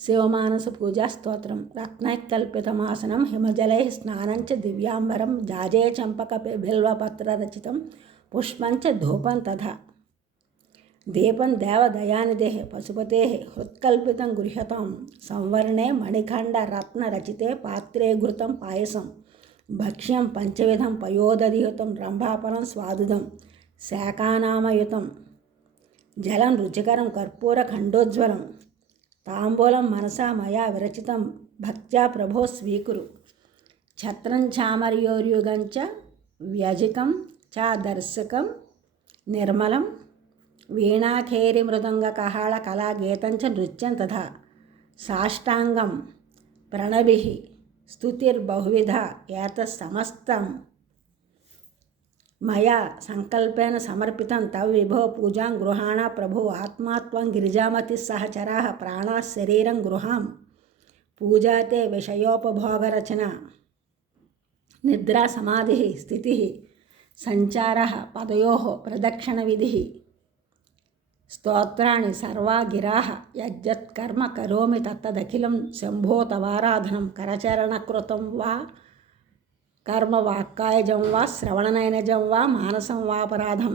శివమానస పూజా స్తోత్రం. రత్నైకల్పితమాసనం హిమజలై స్నానంచ దివ్యాంబరం జాజే చంపక బిల్వపత్రరచితం పుష్పంచ ధూపం తథా. దీపం దేవదయానిధే పశుపతే హృత్కల్పితం గృహ్యతాం సంవర్ణే మణిఖండ రత్నరచితే పాత్రే ఘృతం పాయసం భక్ష్యం పంచవిధం పయోదధియుతం రంభాఫలం స్వాదుదం శాకానామయుతం జలం రుచికరం కర్పూర ఖండోజ్వలం తాంబూలం మనసా మయా విరచితం భక్త్యా ప్రభో స్వీకురు. ఛత్రం చామర్యోర్యుగంచ వ్యజికం చ దర్శకం నిర్మలం వీణాఖేరి మృదంగ కహాళ కళా గీతంచ నృత్యం తథా. సాష్టాంగం ప్రణభిః స్తుతిర్బహువిధ ఏతత్సమస్తం మయా సంకల్పేన సమర్పితం తవ విభో పూజాం గృహాణ ప్రభో ఆత్మా త్వం గిరిజామతి సహచరాః ప్రాణాః శరీరం గృహాం పూజాతే విషయోపభోగరచన నిద్రా సమాధిః స్థితిః సంచారః పదయోః ప్రదక్షిణ విధిః స్తోత్రాణి సర్వా గిరాః యజ్జత్కర్మ కరోమి తత్తదఖిలం శంభో తవారాధనం కరచరణకృతం వా కర్మ వాక్కాయజం వా శ్రవణనయనజం వా మానసం వాపరాధం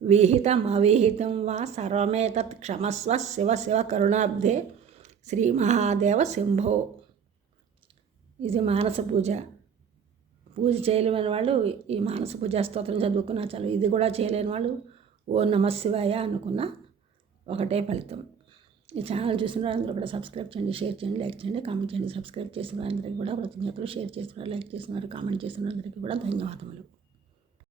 విహితం అవిహితం వా సర్వమేతత్ క్షమస్వ శివ శివ కరుణాబ్ధే శ్రీ మహాదేవ శంభో. ఇది మానస పూజ. పూజ చేయలేని వాళ్ళు ఈ మానస పూజా స్తోత్రం చదువుకున్నా చాలు. ఇది కూడా చేయలేని వాళ్ళు ఓ నమశివాయ అనుకున్న ఒకటే ఫలితం. ఈ ఛానల్ చూసిన వాళ్ళందరూ కూడా సబ్స్క్రైబ్ చేయండి, షేర్ చేయండి, లైక్ చేయండి, కామెంట్ చేయండి. సబ్స్క్రైబ్ చేసిన వాళ్ళందరికీ కూడా కృతజ్ఞతలు, షేర్ చేసిన వారు, లైక్ చేసిన వారు, కామెంట్ చేసిన వాళ్ళందరికీ కూడా ధన్యవాదములు.